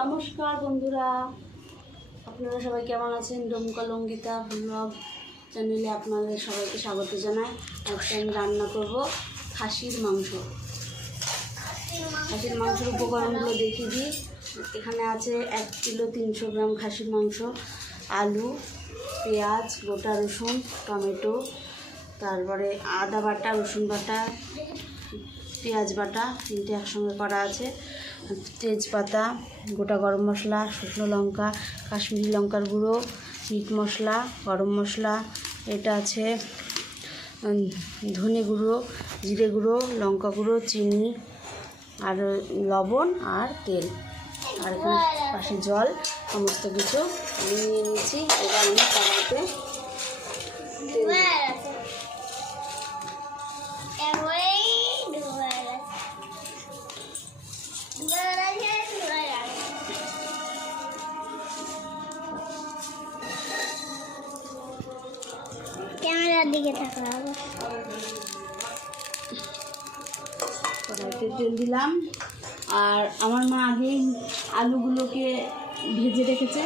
নমস্কার বন্ধুরা। আপনারা সবাই কেমন আছেন? ডমকা লঙ্গিতা ব্লগ চ্যানেলে আপনাদের সবাইকে স্বাগত জানাই। আজকে আমি রান্না করব খাসির মাংস। খাসির মাংসের উপকরণগুলো দেখিয়ে দিই। এখানে আছে এক কিলো তিনশো গ্রাম খাসির মাংস, আলু, পেঁয়াজ, গোটা রসুন, টমেটো, তারপরে আদা বাটা, রসুন বাটা পেঁয়াজ বাটা তিনটে একসঙ্গে করা আছে। তেজপাতা, গোটা গরম মশলা, শুকনো লঙ্কা, কাশ্মীরি লঙ্কার গুঁড়ো, মিট মশলা, গরম মশলা, এটা আছে ধনে গুঁড়ো, জিরে গুঁড়ো, লঙ্কা গুঁড়ো, চিনি, আর লবণ আর তেল। আর এখানে পাশে জল, সমস্ত কিছু নিয়ে নিয়েছি এবার আমি কড়াইতে দিলাম। আর আমার মা আগেই আলুগুলোকে ভেজে রেখেছে।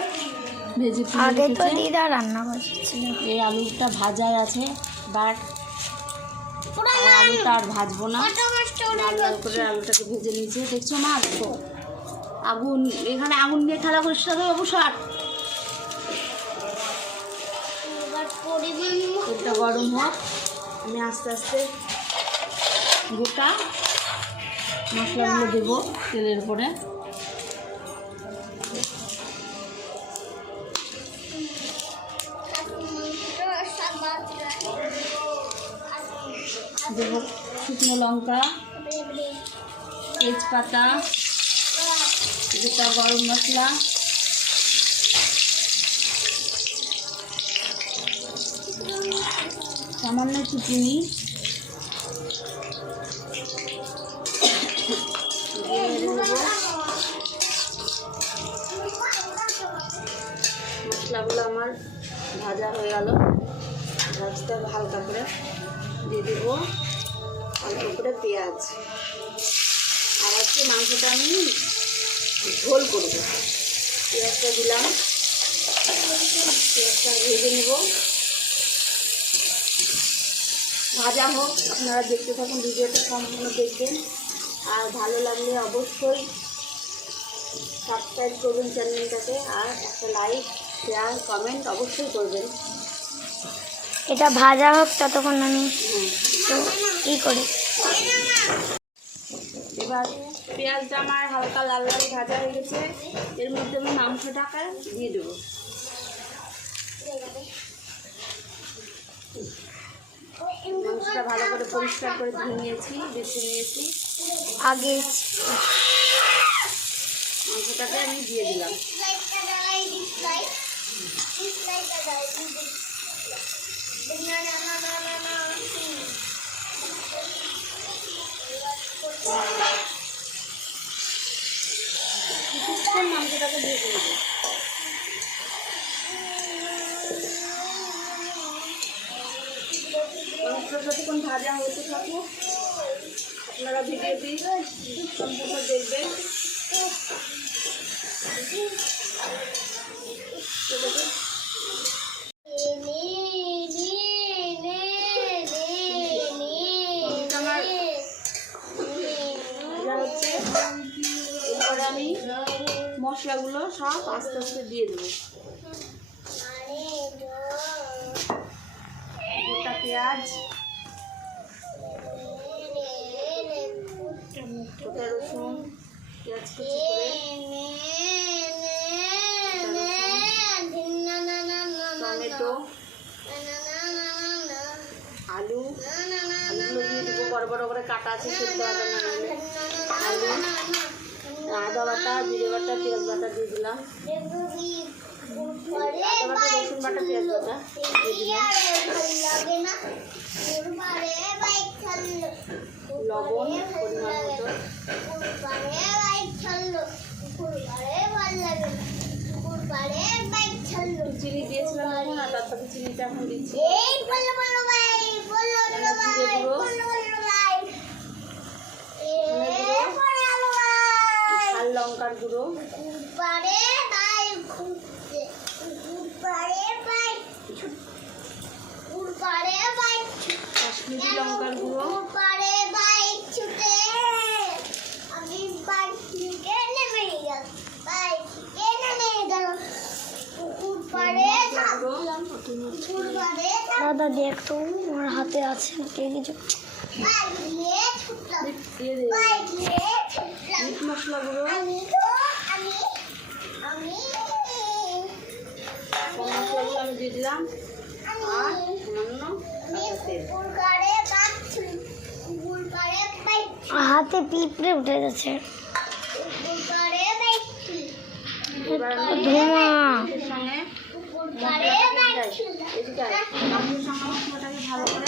ভেজে আগে তো দিদা রান্না করছিল। এই আলুটা ভাজাই আছে বাট আলুটা আর ভাজবো না। লাল লাল করে আলুটাকে ভেজে নিয়েছে। দেখছ মা? দেখো আগুন এখানে আগুন দিয়ে খেলা করিস না তো বাবু এবার তেলটা গরম হোক। আমি আস্তে আস্তে গোটা মশলাগুলো দেবো তেলের উপরে। দেবো শুকনো লঙ্কা তেজপাতা গোটা গরম মশলা। সামান্য চিনি। ভাজা হয়ে গেল। ভাজতে হবে হালকা করে দিয়ে দেবো। অল্প করে পেঁয়াজ। আর আজকে মাংসটা আমি ঝোল করব। পেঁয়াজটা দিলাম। পেঁয়াজটা ভেজে নেব। ভাজা হোক, আপনারা দেখতে থাকুন, ভিডিওটা সম্পূর্ণ দেখবেন। আর ভালো লাগলে অবশ্যই সাবস্ক্রাইব করবেন চ্যানেলটাকে আর একটা লাইক শেয়ার কমেন্ট অবশ্যই করবেন। এটা ভাজা হোক ততক্ষণ আমি তো ই করি? এবার পেঁয়াজটা আমার হালকা লাল লাল ভাজা হয়ে গেছে। এর মধ্যে আমি মাংসটাকে দিয়ে দেবো। মাংসটা ভালো করে পরিষ্কার করে ধুয়ে নিয়েছি বেছে নিয়েছি। আগে মাংসটাকে আমি দিয়ে দিলাম। কিছুক্ষণ মাংসটাকে দিয়ে দেবো মাংসটা ভাজা হতে থাকুক আপনারা ভিডিওটি সম্পূর্ণ দেখবেন চলে যান। আমার ভাজা হচ্ছে এরপরে আমি মশলাগুলো সব আস্তে আস্তে দিয়ে দেবো গোটা পেঁয়াজ গোটা রসুন পেঁয়াজ কুচি করে টমেটো, আলু, আলুগুলো দিয়ে দেবো। বড় বড় করে কাটা আছে, সেদ্ধ হবে না আলু, আদা বাটা, জিরে বাটা পেঁয়াজ বাটা দিয়ে দিলাম। আদা বাটা, রসুন লবণ, পরিমাণ মতো। চিনি দিয়েছিলাম এখন আর তার সাথে চিনিটা এখন দিচ্ছি। এই বলো বলো ভাই বলো বলো ভাই জিরে গুঁড়ো। বলো বলো ভাই ধনে গুঁড়ো, এই বলো ভাই ঝাল লঙ্কার গুঁড়ো পারে তাই ঘুরতে পারে ভাই পারে ভাই কাশ্মীরি লঙ্কার গুঁড়ো পারে ভাই ছুটে আমি বাইক থেকে নেমে গেল বাইক থেকে নেমে গেল পুকুর পাড়ে মশলা দাদা দেখতো আমার হাতে আছে নাকি কিছু বাইক নিয়ে ছুটলাম দিয়ে দে বাইক নিয়ে ছুটলাম মিট মশলা গুঁড়ো আমি তো মশলাগুলো আমি দিয়ে দিলাম আর পুকুর পাড়ে বাইক হাতে পিঁপড়ে উঠে যাচ্ছে আমি ধোঁয়া। এদিকে মশলাটাকে ভালো করে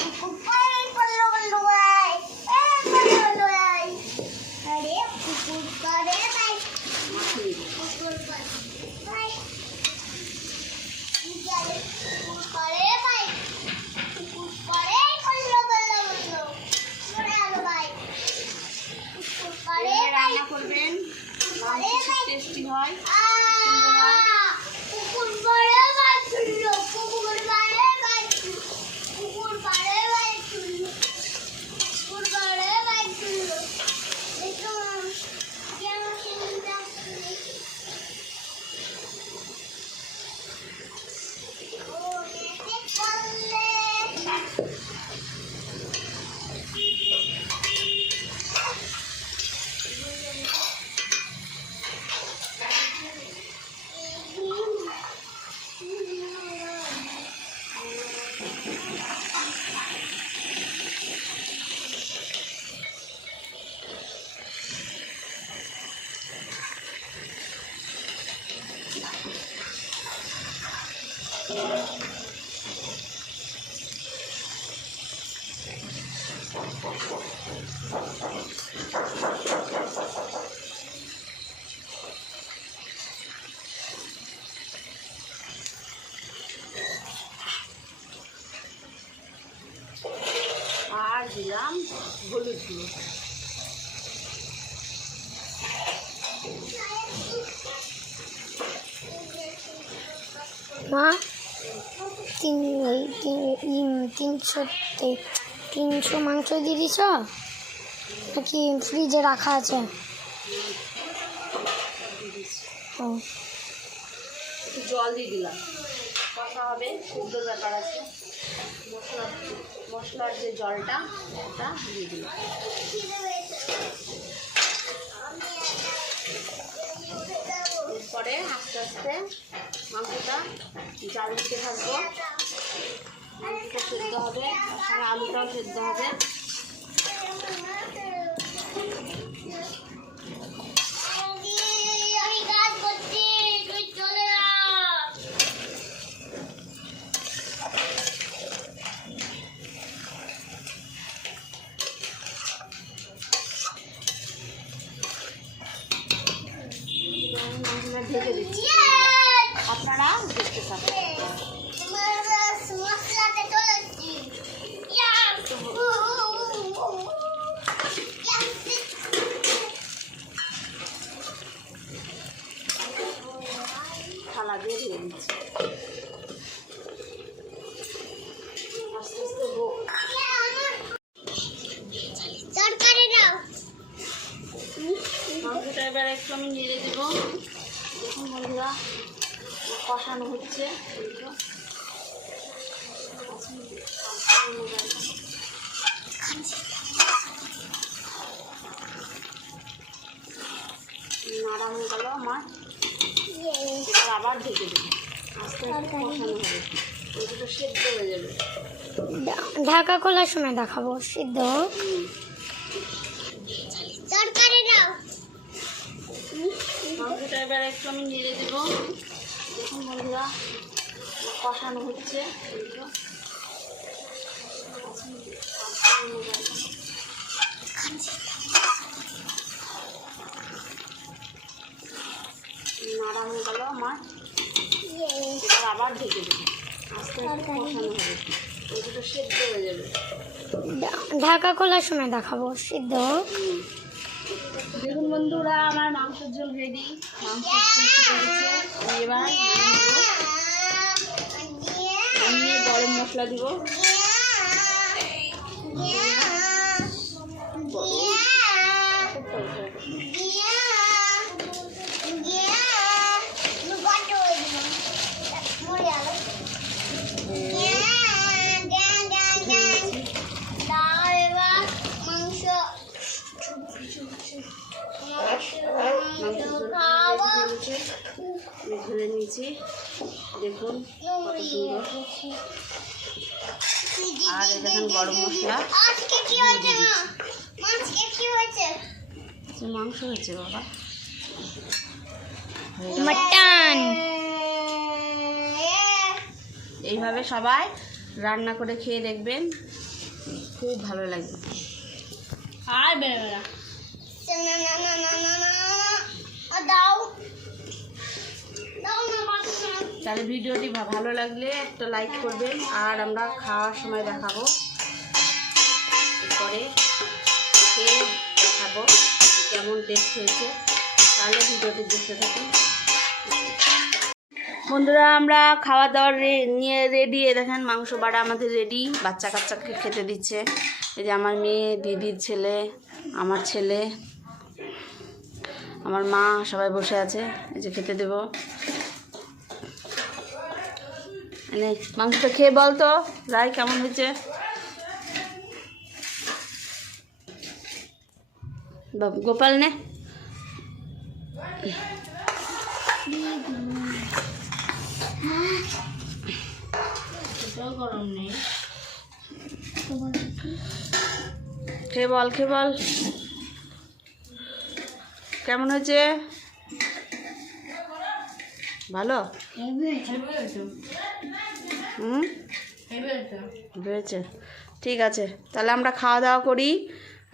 দিলাম হলুদ গুঁড়ো। মা তিন তিনশো তিনশো মাংস দিয়ে দিছ? নাকি ফ্রিজে রাখা আছে? ও। জল দিয়ে দিলাম। কষা হবে সুন্দর ব্যাপার আছে। মশলা, মশলার যে জলটা ওটা দিয়ে দিই এরপরে আস্তে আস্তে মাংসটা জাল দিতে থাকব। সেদ্ধ হবে, আর আলুটাও সেদ্ধ হবে। মাংসটা ঢেকে দিচ্ছি। আপনারা দেখতে থাকুন। মশলাতে চলে এসছি থালা দিয়ে ধুয়ে দিচ্ছি। আস্তে আস্তে তরকারি দাও। মাংসটা এবার একটু আমি নেড়ে দেবো। দেখুন বন্ধুরা কষানো হচ্ছে। তো। গেল আমার। এবার আবার ঢেকে দেবো। আস্তে আস্তে কষানো হবে। ওইটা সেদ্ধ হয়ে যাবে। ঢাকা খোলার সময় দেখাবো। সিদ্ধ মাংসটা এবার একটু আমি নেড়ে দেবো। দেখুন বন্ধুরা কষানো হচ্ছে। নাড়া হয়ে গেল আমার। এবার আবার ঢেকে দেবো। আস্তে আস্তে কষানো হবে। সেদ্ধ হয়ে যাবে। ঢাকা খোলার সময় দেখাবো। সিদ্ধ। দেখুন বন্ধুরা আমার মাংসের ঝোল রেডি মাংস এবার আমি গরম মশলা দিব। আমি ঢেলে নিয়েছি দেখুন কত সুন্দর আর দেখেন গরম মশলা আজকে কি হয়েছে মা আজকে কি হয়েছে মাংস হয়েছে বাবা মাটন এইভাবে সবাই রান্না করে খেয়ে দেখবেন খুব ভালো লাগবে আর বেড়ে বেড়া না না না না না না না দাও তাহলে ভিডিওটি ভালো লাগলে একটা লাইক করবেন, আর আমরা খাওয়ার সময় দেখাবো। পরে খেয়ে দেখাবো কেমন টেস্ট হয়েছে। তাহলে ভিডিওটি দেখতে থাকুন। বন্ধুরা, আমরা খাওয়া দাওয়ার নিয়ে রেডি দেখেন, মাংস বাড়া আমাদের রেডি বাচ্চা কাচ্চাকে খেতে দিচ্ছে। এই যে আমার মেয়ে, দিদির ছেলে, আমার ছেলে, আমার মা সবাই বসে আছে। এই যে খেতে দেবো। নে, মাংসটা খেয়ে বল তো। রাই কেমন হয়েছে? গোপাল নে। নেই খেয়ে বল খেয়ে বল। কেমন হয়েছে? ভালো? হুম? হয়েছে ঠিক আছে তাহলে আমরা খাওয়া দাওয়া করি।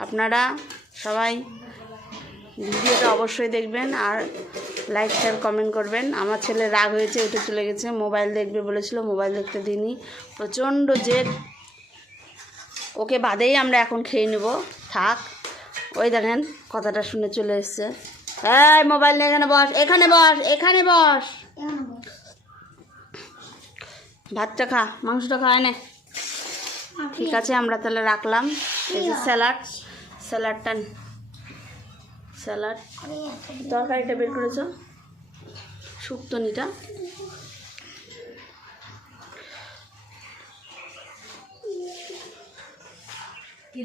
আপনারা সবাই ভিডিওটা অবশ্যই দেখবেন আর লাইক শেয়ার কমেন্ট করবেন। আমার ছেলে রাগ হয়েছে উঠে চলে গেছে মোবাইল দেখবে বলেছিল মোবাইল দেখতে দিইনি। প্রচণ্ড জেদ। ওকে বাদেই আমরা এখন খেয়ে নেব। থাক ওই দেখেন কথাটা শুনে চলে এসছে। এই মোবাইল নিয়ে এখানে বস এখানে বস। এখানে বস। ভাতটা খা, মাংসটা খায় না ঠিক আছে, আমরা তাহলে রাখলাম। স্যালাড, স্যালাডটা স্যালাড, তরকারিটা বের করেছ? শুক্তনিটা। কি?